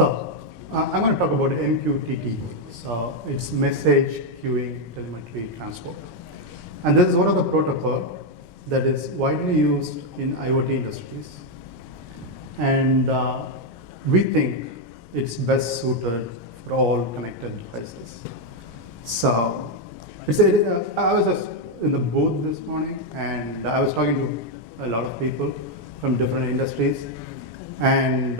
I'm going to talk about MQTT. So it's message queuing telemetry transport. And this is one of the protocol that is widely used in IoT industries. And we think it's best suited for all connected devices. So I was just in the booth this morning, and I was talking to a lot of people from different industries, and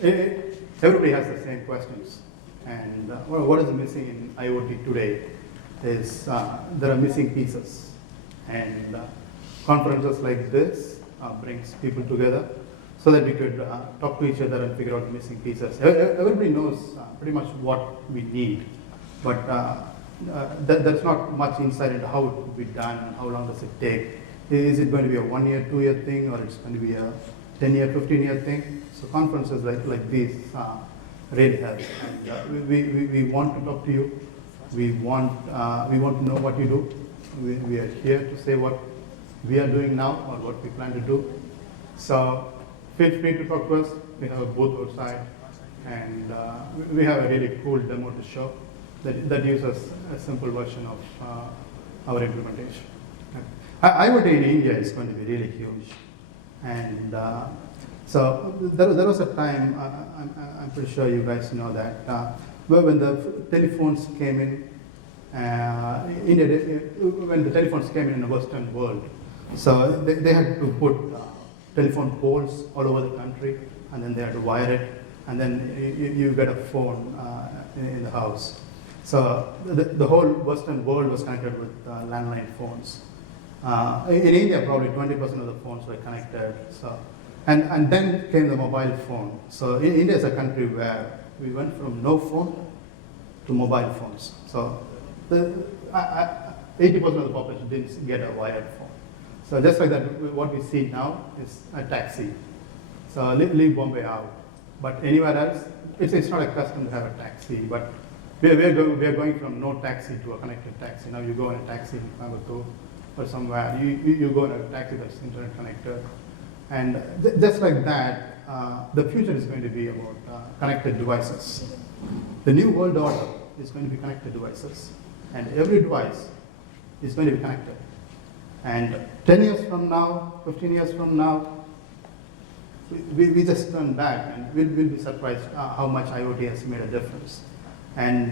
everybody has the same questions. And what is missing in IoT today is there are missing pieces. And conferences like this brings people together so that we could talk to each other and figure out the missing pieces. Everybody knows pretty much what we need, but there's not much insight into how it could be done, how long does it take. Is it going to be a 1 year, 2 year thing, or it's going to be a 10 year, 15 year thing? So conferences like these really help. And we want to talk to you. We want to know what you do. We are here to say what we are doing now or what we plan to do. So feel free to talk to us. We have a booth outside, and we have a really cool demo to show that uses a simple version of our implementation. IoT in India is going to be really huge. And so there was a time, I'm pretty sure you guys know that, when the telephones came in, when the telephones came in the Western world, so they had to put telephone poles all over the country, and then they had to wire it, and then you get a phone in the house. So the whole Western world was connected with landline phones. In India, probably 20% of the phones were connected. So, and then came the mobile phone. So India is a country where we went from no phone to mobile phones. So 80% of the population didn't get a wired phone. So just like that, what we see now is a taxi. So leave Bombay out. But anywhere else, it's not a custom to have a taxi. But we are going from no taxi to a connected taxi. Now you go in a taxi in Coimbatore or somewhere, you go in a taxi that's internet connected. And just like that, the future is going to be about connected devices. The new world order is going to be connected devices. And every device is going to be connected. And 10 years from now, 15 years from now, we just turn back and we'll be surprised how much IoT has made a difference. And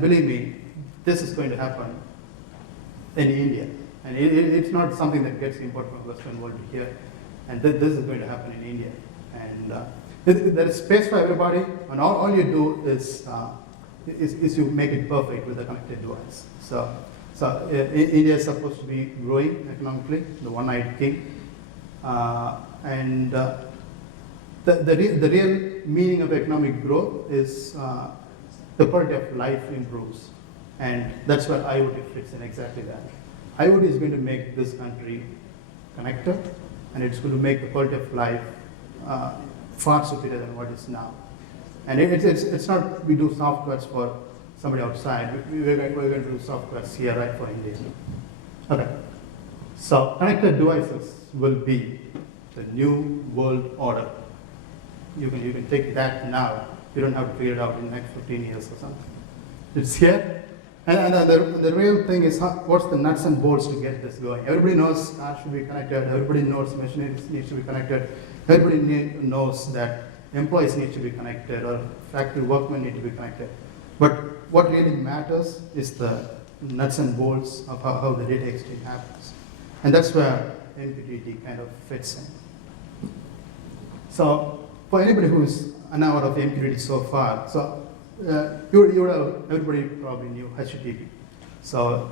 believe me, this is going to happen in India. And it's not something that gets imported from the Western world to here. And this is going to happen in India. And there is space for everybody, and all you do is you make it perfect with a connected device. So India is supposed to be growing economically, the one-eyed king. And the real meaning of economic growth is the quality of life improves. And that's where IoT fits in exactly that. IoT is going to make this country connected, and it's going to make the quality of life far superior than what it is now. And it's not we do softwares for somebody outside. We're going to do softwares here, right, for India. Okay. So connected devices will be the new world order. You can take that now. You don't have to figure it out in the next 15 years or something. It's here. And the real thing is what's the nuts and bolts to get this going. Everybody knows cars should be connected. Everybody knows machinery needs to be connected. Everybody knows that employees need to be connected, or factory workmen need to be connected. But what really matters is the nuts and bolts of how the data exchange happens. And that's where MQTT kind of fits in. So for anybody who's unaware of MQTT so far, so everybody probably knew HTTP. So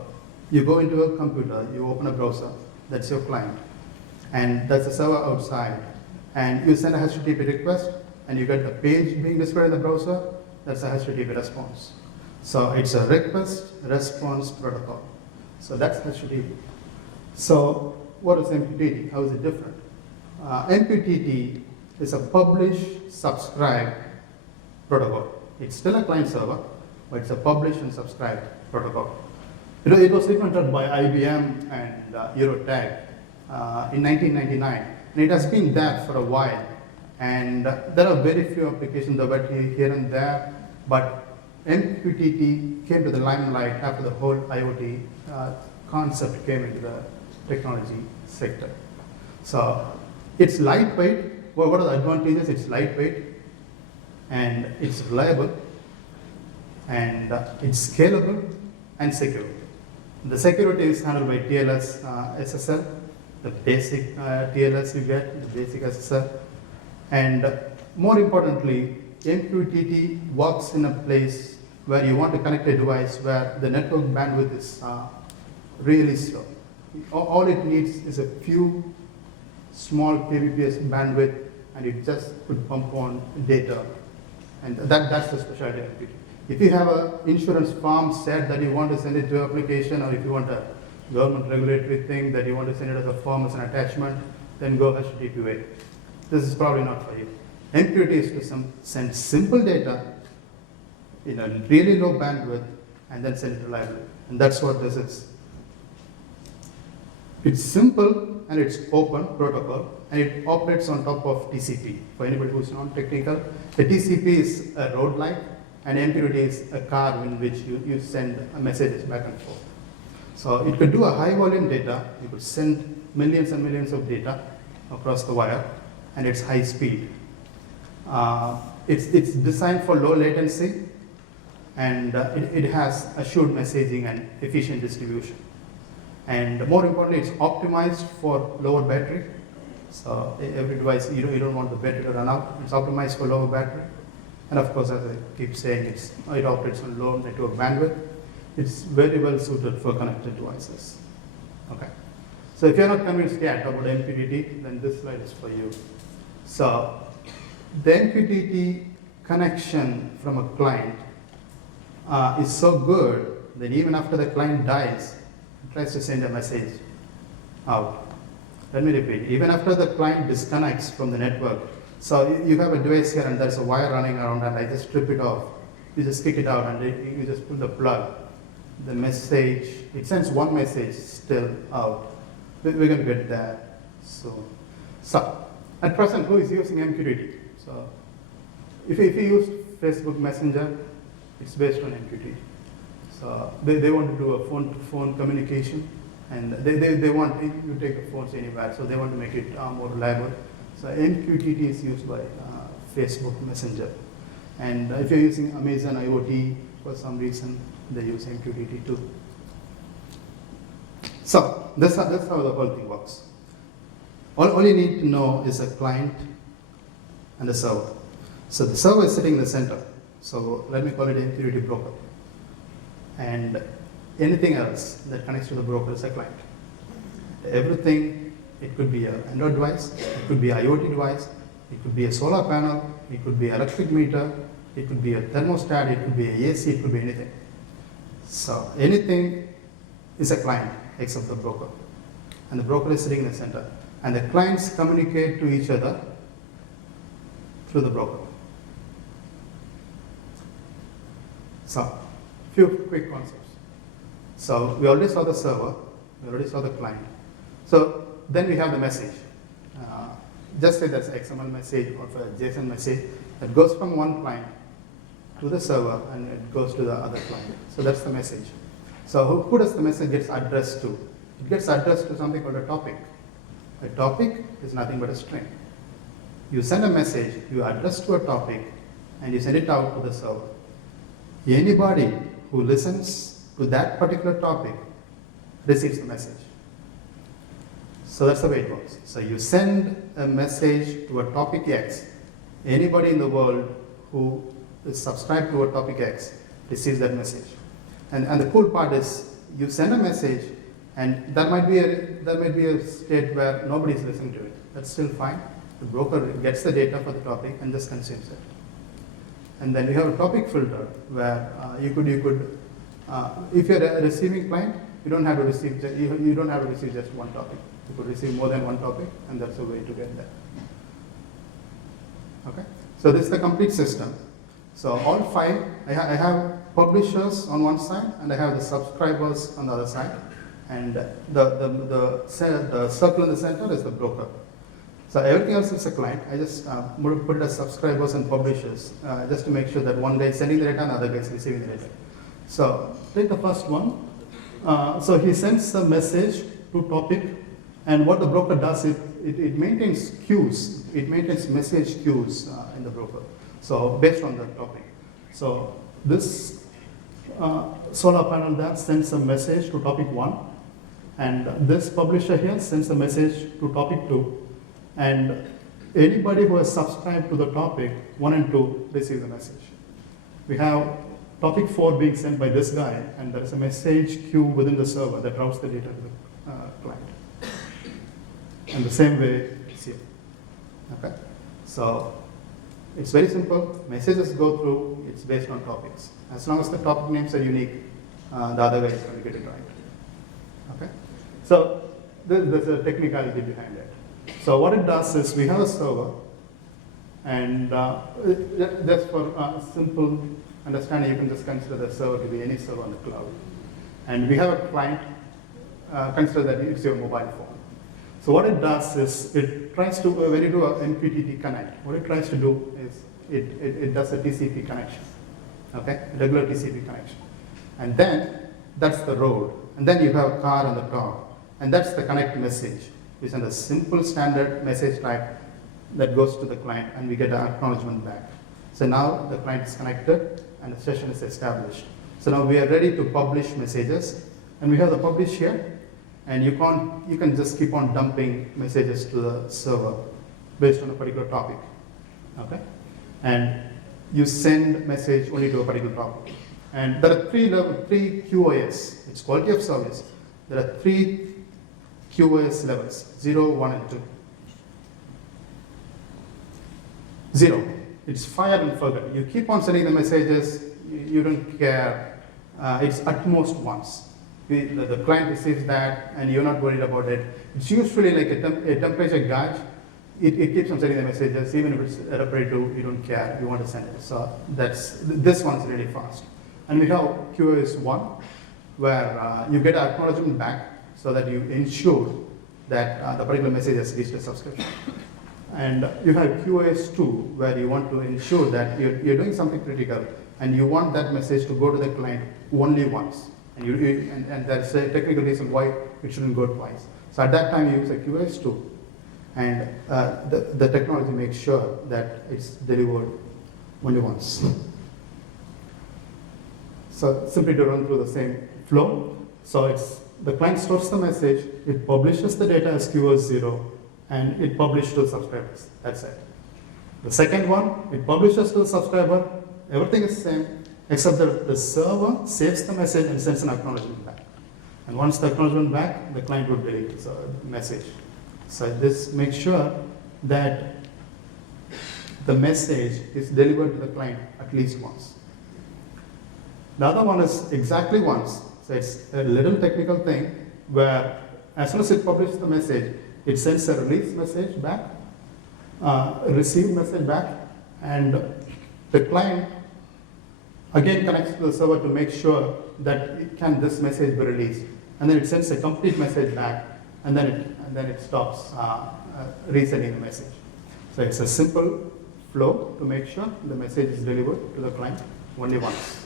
you go into a computer, you open a browser, that's your client, and that's a server outside, and you send a HTTP request, and you get a page being displayed in the browser, that's a HTTP response. So it's a request-response protocol. So that's HTTP. So what is MQTT? How is it different? MQTT is a publish-subscribe protocol. It's still a client server, but it's a publish and subscribe protocol. It was invented by IBM and Eurotag in 1999, and it has been there for a while. And there are very few applications that were here and there, but MQTT came to the limelight after the whole IoT concept came into the technology sector. So it's lightweight. Well, what are the advantages? It's lightweight, and it's reliable, and it's scalable and secure. The security is handled by TLS SSL, the basic TLS you get, the basic SSL. And more importantly, MQTT works in a place where you want to connect a device where the network bandwidth is really slow. All it needs is a few small kbps bandwidth, and it just could pump on data. And that's the specialty of MQTT. If you have an insurance form set that you want to send it to application, or if you want a government regulatory thing that you want to send it as a form as an attachment, then go HTTP way. This is probably not for you. MQTT is to send simple data in a really low bandwidth and then send it reliably. And that's what this is. It's simple and it's open protocol, and it operates on top of TCP. For anybody who's non-technical, the TCP is a road light, and MQTT is a car in which you send messages back and forth. So it could do a high volume data. You could send millions and millions of data across the wire, and it's high speed. It's designed for low latency, and it has assured messaging and efficient distribution. And more importantly, it's optimized for lower battery. So every device, you don't want the battery to run out. It's optimized for lower battery. And of course, as I keep saying, it operates on low network bandwidth. It's very well suited for connected devices. Okay. So if you're not convinced yet about MQTT, then this slide is for you. So the MQTT connection from a client is so good that even after the client dies, it tries to send a message out. Let me repeat. Even after the client disconnects from the network, so you have a device here and there's a wire running around, and I just strip it off. You just kick it out and you just pull the plug. The message, it sends one message still out. We're going to get there soon. So at present, who is using MQTT? So if you use Facebook Messenger, it's based on MQTT. So they want to do a phone-to-phone communication, and they want you take the phones anywhere, so they want to make it more reliable. So MQTT is used by Facebook Messenger. And if you're using Amazon IoT for some reason, they use MQTT too. So that's how the whole thing works. All you need to know is a client and a server. So the server is sitting in the center. So let me call it MQTT broker. And anything else that connects to the broker is a client. Everything, it could be an Android device, it could be an IoT device, it could be a solar panel, it could be an electric meter, it could be a thermostat, it could be an AC, it could be anything. So anything is a client except the broker. And the broker is sitting in the center. And the clients communicate to each other through the broker. So, few quick concepts. So we already saw the server, we already saw the client. So then we have the message. Just say that's XML message or a JSON message that goes from one client to the server and it goes to the other client. So that's the message. So who does the message gets addressed to? It gets addressed to something called a topic. A topic is nothing but a string. You send a message, you address to a topic, and you send it out to the server. Anybody who listens to that particular topic receives the message. So that's the way it works. So you send a message to a topic X. Anybody in the world who is subscribed to a topic X receives that message. And the cool part is you send a message, and there might be a state where nobody is listening to it. That's still fine. The broker gets the data for the topic and just consumes it. And then you have a topic filter where you could if you're a receiving client, you don't have to receive just one topic. You could receive more than one topic, and that's a way to get there. Okay. So this is the complete system. So all five, I have publishers on one side, and I have the subscribers on the other side, and the circle in the center is the broker. So everything else is a client. I just put it as subscribers and publishers, just to make sure that one guy is sending the data and the other guy is receiving the data. So take the first one. So he sends a message to topic, and what the broker does, it maintains queues. It maintains message queues in the broker. So based on the topic. So this solar panel there sends a message to topic 1, and this publisher here sends a message to topic 2, and anybody who has subscribed to the topic 1 and 2 receive the message. We have topic 4 being sent by this guy, and there is a message queue within the server that routes the data to the client. And the same way it's here. Okay? So it's very simple. Messages go through, it's based on topics. As long as the topic names are unique, the other guy is going to get it right. Okay? So there's a technicality behind it. So what it does is we have a server, and just for simple understanding, you can just consider the server to be any server on the cloud. And we have a client, consider that it's your mobile phone. So what it does is it tries to, when you do a MQTT connect, what it tries to do is it does a TCP connection, okay, regular TCP connection. And then that's the road. And then you have a car on the top. And that's the connect message, which is a simple standard message type that goes to the client, and we get an acknowledgement back. So now the client is connected and the session is established. So now we are ready to publish messages, and we have the publish here. And you can just keep on dumping messages to the server based on a particular topic, okay? And you send message only to a particular topic. And there are three QoS. It's quality of service. There are 3 QoS levels: 0, 1, and 2. 0. It's fire and forget. You keep on sending the messages. You don't care. It's at most once. The client receives that, and you're not worried about it. It's usually like a temperature gauge. It keeps on sending the messages, even if it's repetitive, you don't care, you want to send it. So this one's really fast. And we have QoS 1, where you get an acknowledgement back so that you ensure that the particular message has reached a subscription. And you have QoS 2, where you want to ensure that you're doing something critical, and you want that message to go to the client only once. And that's a technical reason why it shouldn't go twice. So at that time, you use a QoS 2, and the technology makes sure that it's delivered only once. So simply to run through the same flow. So it's the client stores the message, it publishes the data as QoS 0, and it publishes to the subscribers. That's it. The second one, it publishes to the subscriber, everything is the same, except that the server saves the message and sends an acknowledgement back. And once the acknowledgement back, the client would delete the message. So this makes sure that the message is delivered to the client at least once. The other one is exactly once. So it's a little technical thing where as soon as it publishes the message, it sends a release message back, a received message back, and the client again connects to the server to make sure that this message be released. And then it sends a complete message back, and then it stops resending the message. So it's a simple flow to make sure the message is delivered to the client only once.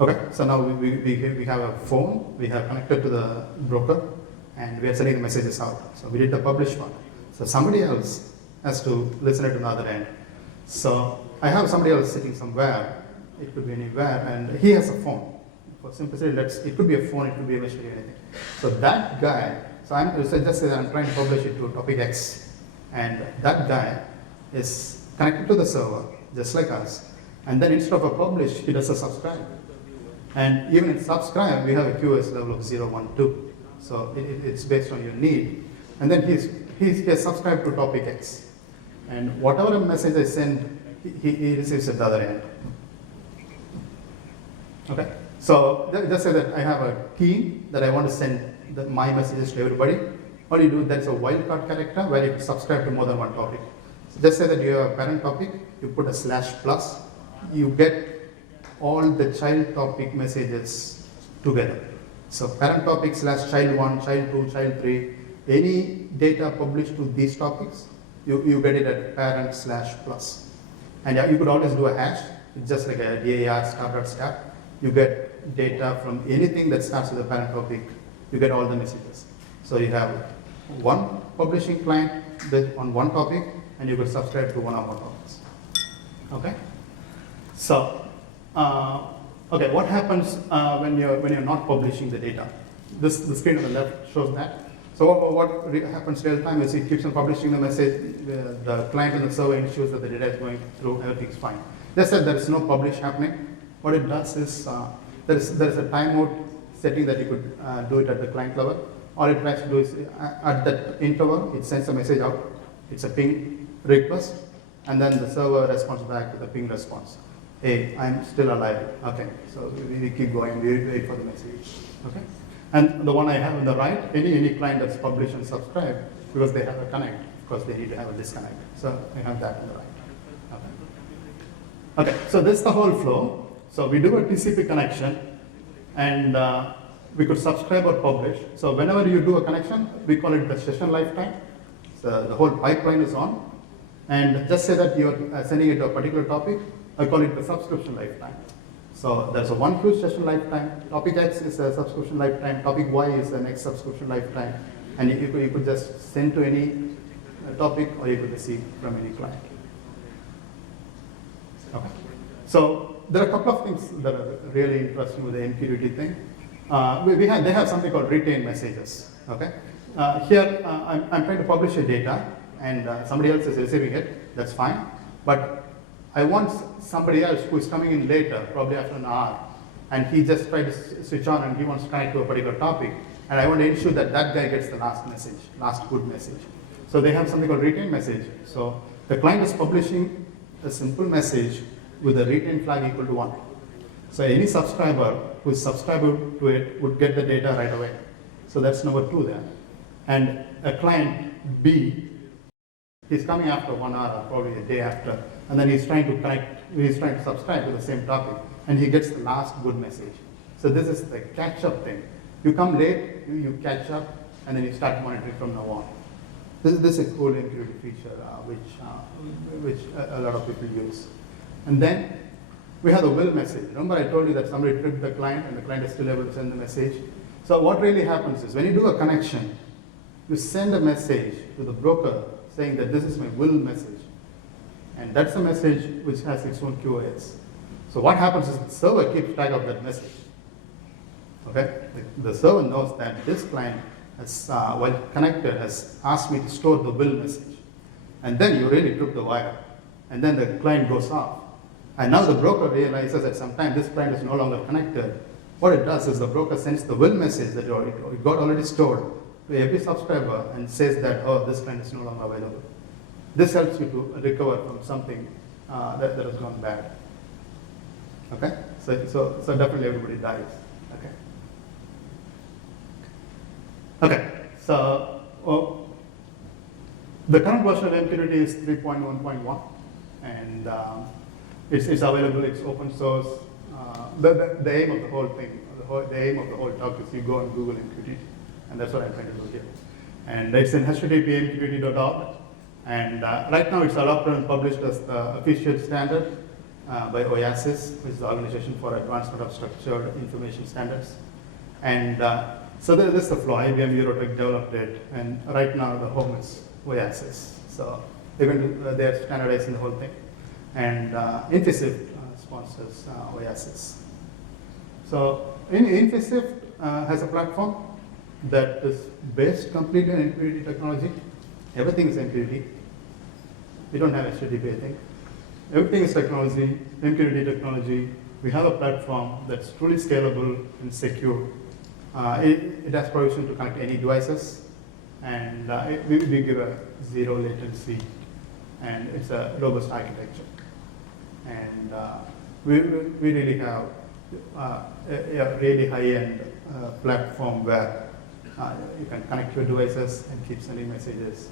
Okay, so now we have a phone, we have connected to the broker, and we are sending the messages out. So we did the publish one. So somebody else has to listen it to the other end. So I have somebody else sitting somewhere, it could be anywhere, and he has a phone. For simplicity, it could be a phone, it could be a machine, anything. So that guy, I'm trying to publish it to topic X, and that guy is connected to the server, just like us, and then instead of a publish, he does a subscribe. And even in subscribe, we have a QoS level of 0, 1, 2. So it's based on your need. And then he has subscribed to topic X. And whatever message I send, he receives at the other end. Okay? So just say that I have a team that I want to send my messages to everybody. All you do, there's a wildcard character where you can subscribe to more than one topic. So just say that you have a parent topic, you put a /+, you get all the child topic messages together. So parent topic /child1, child2, child3, any data published to these topics, you get it at parent/plus. And yeah, you could always do a hash. It's just like a DAR star.star. You get data from anything that starts with a parent topic. You get all the messages. So you have one publishing client on one topic, and you could subscribe to one or more topics. Okay. So, okay, what happens when you're not publishing the data? The screen on the left shows that. So what happens real time is it keeps on publishing the message, the client and the server ensures that the data is going through, everything's fine. Just that there is no publish happening. What it does is, there is a timeout setting that you could do it at the client level. All it tries to do is, at that interval, it sends a message out. It's a ping request, and then the server responds back with a ping response. Hey, I'm still alive. Okay, so we keep going, we wait for the message. Okay. And the one I have on the right, any client that's published and subscribed, because they have a connect, of course they need to have a disconnect. So I have that on the right. Okay, so this is the whole flow. So we do a TCP connection, and we could subscribe or publish. So whenever you do a connection, we call it the session lifetime. So the whole pipeline is on. And just say that you're sending it to a particular topic, I call it the subscription lifetime. So there's a one huge session lifetime. Topic X is a subscription lifetime. Topic Y is the next subscription lifetime. And you could just send to any topic, or you could receive from any client. Okay. So there are a couple of things that are really interesting with the MQTT thing. They have something called retained messages. Okay. Here I'm trying to publish a data, and somebody else is receiving it. That's fine. But I want somebody else who is coming in later, probably after an hour, and he just tried to switch on and he wants to connect to a particular topic, and I want to ensure that that guy gets the last message, last good message. So they have something called retained message. So the client is publishing a simple message with a retained flag equal to 1. So any subscriber who is subscribed to it would get the data right away. So that's number 2 there. And a client B, he's coming after 1 hour, or probably a day after, and then he's trying to subscribe to the same topic, and he gets the last good message. So this is the catch-up thing. You come late, you catch up, and then you start monitoring from now on. This is a cool MQTT feature which a lot of people use. And then we have the will message. Remember I told you that somebody tricked the client, and the client is still able to send the message. So what really happens is when you do a connection, you send a message to the broker saying that this is my will message. And that's a message which has its own QoS. So what happens is the server keeps track of that message. Okay? The server knows that this client, has, while connected, has asked me to store the will message. And then you really took the wire. And then the client goes off. And now the broker realizes that sometime this client is no longer connected. What it does is the broker sends the will message that it got already stored to every subscriber and says that, oh, this client is no longer available. This helps you to recover from something that has gone bad. Okay? So definitely everybody dies. Okay? Okay, so the current version of MQTT is 3.1.1, and it's available, it's open source. The aim of the whole thing, the aim of the whole talk is you go and Google MQTT, and that's what I'm trying to do here. And it's in http://mqtt.org. And right now it's adopted and published as the official standard by OASIS, which is the Organization for Advancement of Structured Information Standards. And so this is the flow. IBM Eurotech developed it, and right now the home is OASIS. So they're standardizing the whole thing. And infiswift sponsors OASIS. So infiswift has a platform that is based completely on MQTT technology. Everything is MQTT. We don't have HTTP, I think. Everything is technology, MQTT technology. We have a platform that's truly scalable and secure. It has provision to connect any devices, and we give a zero latency, and it's a robust architecture. And we really have a really high-end platform where you can connect your devices and keep sending messages.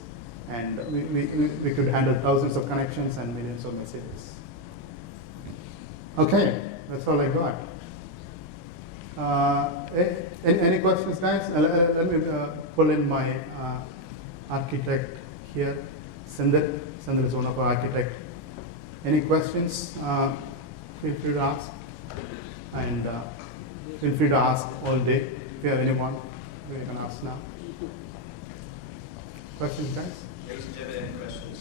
And we could handle thousands of connections and millions of messages. Okay, that's all I got. Any questions, guys? Let me pull in my architect here, Sindar. Sindar is one of our architects. Any questions? Feel free to ask. And feel free to ask all day. If you have anyone, you can ask now. Questions, guys? Ladies and gentlemen, any questions?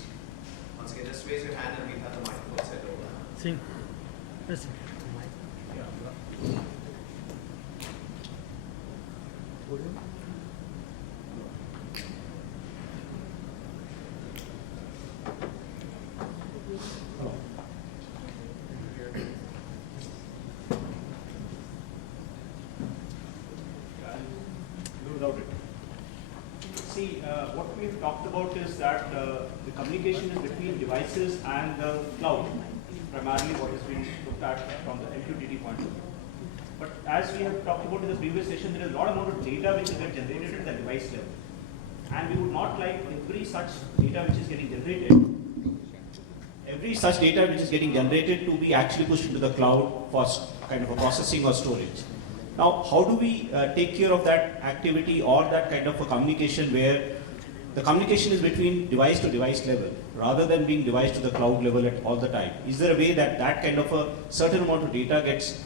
Once again, just raise your hand and we'll have the microphone set over. Sim. Yes. See, what we've talked about is that the communication is between devices and the cloud, primarily what has been looked at from the MQTT point of view. But as we have talked about in the previous session, there is a lot amount of data which is get generated at the device level. And we would not like every such data which is getting generated to be actually pushed into the cloud for kind of a processing or storage. Now, how do we take care of that activity or that kind of a communication where the communication is between device to device level rather than being device to the cloud level at all the time? Is there a way that that kind of a certain amount of data gets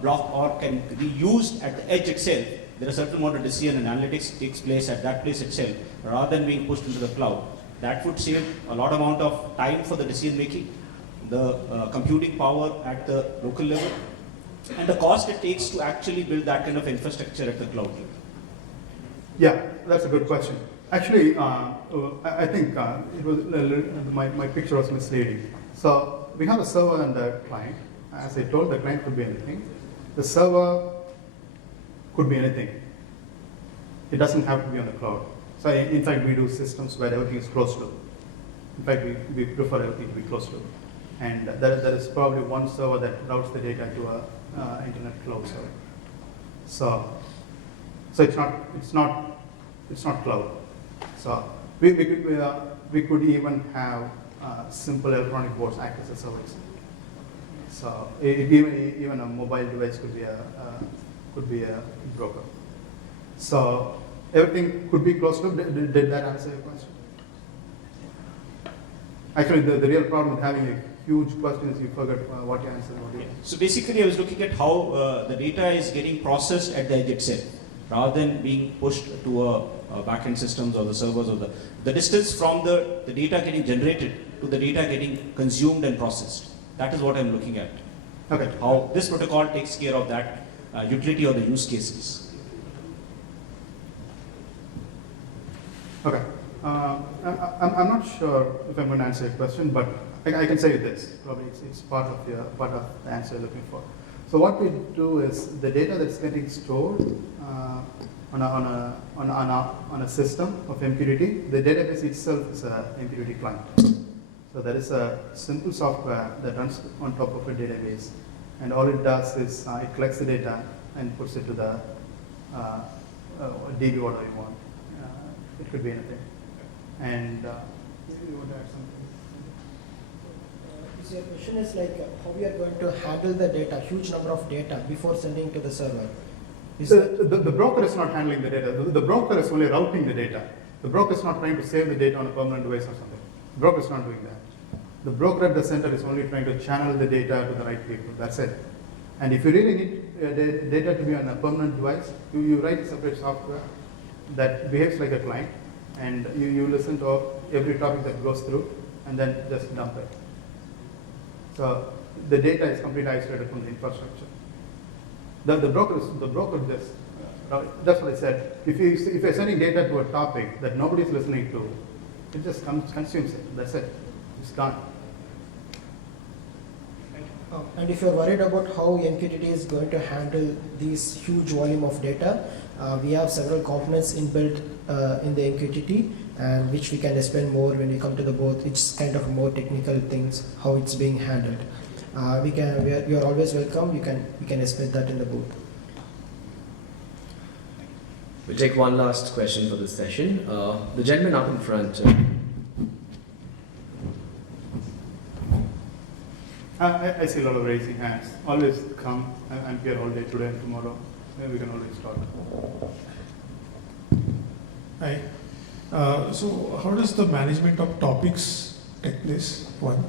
blocked or can be used at the edge itself? There is a certain amount of decision and analytics takes place at that place itself rather than being pushed into the cloud. That would save a lot amount of time for the decision making, the computing power at the local level, and the cost it takes to actually build that kind of infrastructure at the cloud level. Yeah, that's a good question. Actually, I think it was my picture was misleading. So we have a server and the client. As I told, the client could be anything. The server could be anything. It doesn't have to be on the cloud. So in fact, we do systems where everything is closed loop. In fact, we prefer everything to be closed loop. And there is probably one server that routes the data to a internet cloud server. So it's not cloud. So we could even have simple electronic boards act as a servers. So even a mobile device could be a broker. So everything could be closed loop. Did that answer your question? Actually, the real problem with having a huge question is you forget what you answered. So basically, I was looking at how the data is getting processed at the edge itself, rather than being pushed to a backend systems or the servers or the distance from the data getting generated to the data getting consumed and processed. That is what I'm looking at. Okay. How this protocol takes care of that utility or the use cases. Okay. I'm not sure if I'm going to answer your question, but I can say this. Probably it's part of the answer you're looking for. So what we do is the data that's getting stored on a system of MQTT, the database itself is a MQTT client. So there is a simple software that runs on top of a database, and all it does is it collects the data and puts it to the DB, whatever you want. It could be anything. And you want to add something? So your question is like how we are going to handle the data, huge number of data before sending to the server. The broker is not handling the data. The broker is only routing the data. The broker is not trying to save the data on a permanent device or something. The broker is not doing that. The broker at the center is only trying to channel the data to the right people. That's it. And if you really need data to be on a permanent device, you write a separate software that behaves like a client, and you listen to every topic that goes through, and then just dump it. So the data is completely isolated from the infrastructure. The broker just, that's what I said. If you're sending data to a topic that nobody's listening to, it just consumes it. That's it. It's gone. And if you're worried about how MQTT is going to handle these huge volume of data, we have several components inbuilt in the MQTT, and which we can explain more when we come to the booth. It's kind of more technical things, how it's being handled. You are always welcome. We can explain that in the booth. We'll take one last question for this session. The gentleman up in front. I see a lot of raising hands. Always come. I'm here all day today and tomorrow. We can always talk. Hi. So how does the management of topics take place? One.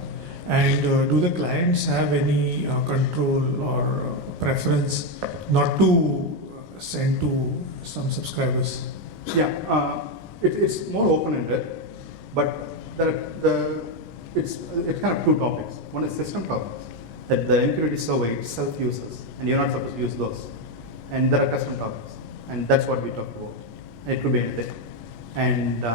And do the clients have any control or preference not to send to some subscribers? Yeah, it's more open-ended, but it's kind of two topics. One is system topics, that the MQTT survey itself uses, and you're not supposed to use those. And there are custom topics, and that's what we talk about. It could be anything. And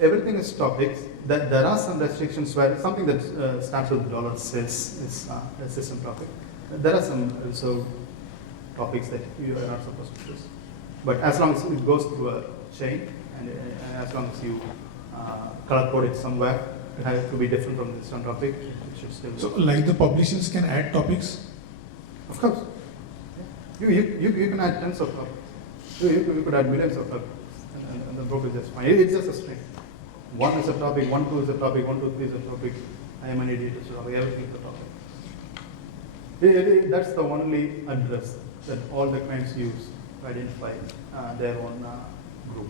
everything is topics. There are some restrictions where something that starts with $6 is a system topic. There are some also topics that you are not supposed to use. But as long as it goes through a chain, and as long as you color code it somewhere, it has to be different from the system topic. It should still. So like the publishers can add topics? Of course. You can add tons of topics. You could add millions of topics, and the book is just fine. It's just a string. 1 is a topic, 1, 2 is a topic, 1, 2, 3 is a topic, I am an idiot is a topic, everything is a topic. That's the only address that all the clients use to identify their own group.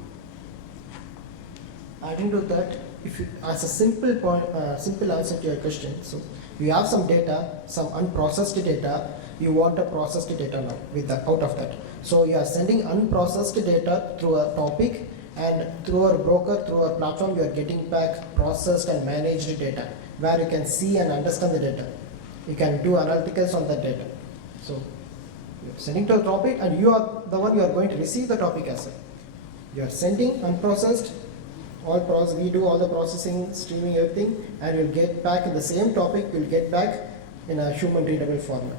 Adding to that, if you, as a simple point, simple answer to your question, so you have some data, some unprocessed data, you want a processed data now with the out of that. So you are sending unprocessed data through a topic, and through our broker, through our platform, you are getting back processed and managed data, where you can see and understand the data. You can do analyticals on that data. So you're sending to a topic, and you are the one you are going to receive the topic as well. You are sending unprocessed, we do all the processing, streaming, everything, and you'll get back in the same topic, you'll get back in a human readable format.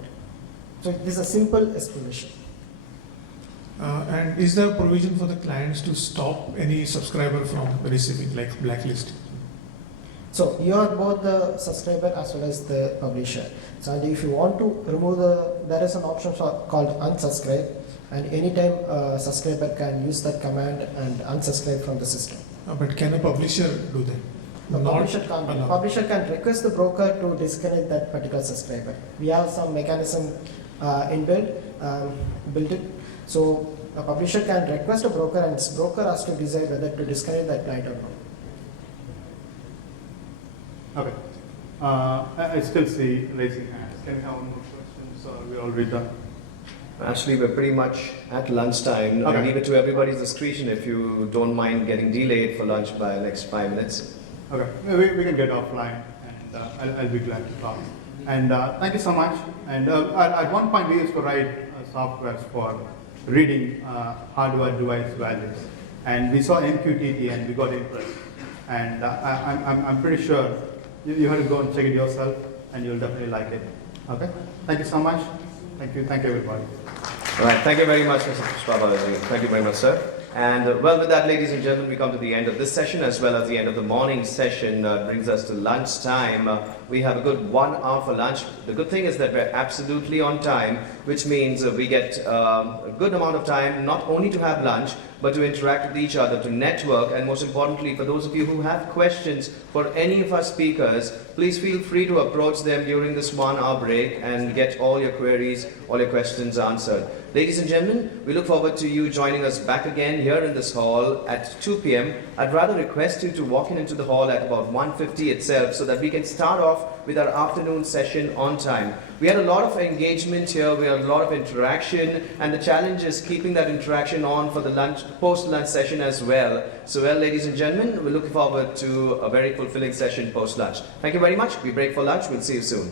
So this is a simple explanation. And is there a provision for the clients to stop any subscriber from receiving, like blacklist? So you are both the subscriber as well as the publisher. So if you want to remove there is an option called unsubscribe, and anytime a subscriber can use that command and unsubscribe from the system. But can a publisher do that? The Not publisher can't. allowed. Publisher can request the broker to disconnect that particular subscriber. We have some mechanism built it. So a publisher can request a broker, and broker has to decide whether to disconnect that client or not. Okay. I still see raising hands. Can we have one more question? So we're already done. Actually, we're pretty much at lunchtime. Okay. I leave it to everybody's discretion if you don't mind getting delayed for lunch by the next 5 minutes. Okay, we can get offline, and I'll be glad to talk. And thank you so much. And at one point, we used to write software for reading hardware device values, and we saw MQTT, and we got impressed. And I'm pretty sure you have to go and check it yourself, and you'll definitely like it. Okay, thank you so much. Thank you everybody. All right, thank you very much, Mr. Pushpa Balaji. Thank you very much, sir. And well, with that, ladies and gentlemen, we come to the end of this session as well as the end of the morning session. Brings us to lunchtime. We have a good 1 hour for lunch. The good thing is that we're absolutely on time, which means we get a good amount of time not only to have lunch, but to interact with each other, to network, and most importantly, for those of you who have questions for any of our speakers, please feel free to approach them during this 1 hour break and get all your queries, all your questions answered. Ladies and gentlemen, we look forward to you joining us back again here in this hall at 2 p.m. I'd rather request you to walk into the hall at about 1:50 itself so that we can start off with our afternoon session on time. We had a lot of engagement here, we had a lot of interaction, and the challenge is keeping that interaction on for the post-lunch session as well. So well, ladies and gentlemen, we look forward to a very fulfilling session post-lunch. Thank you very much. We break for lunch. We'll see you soon.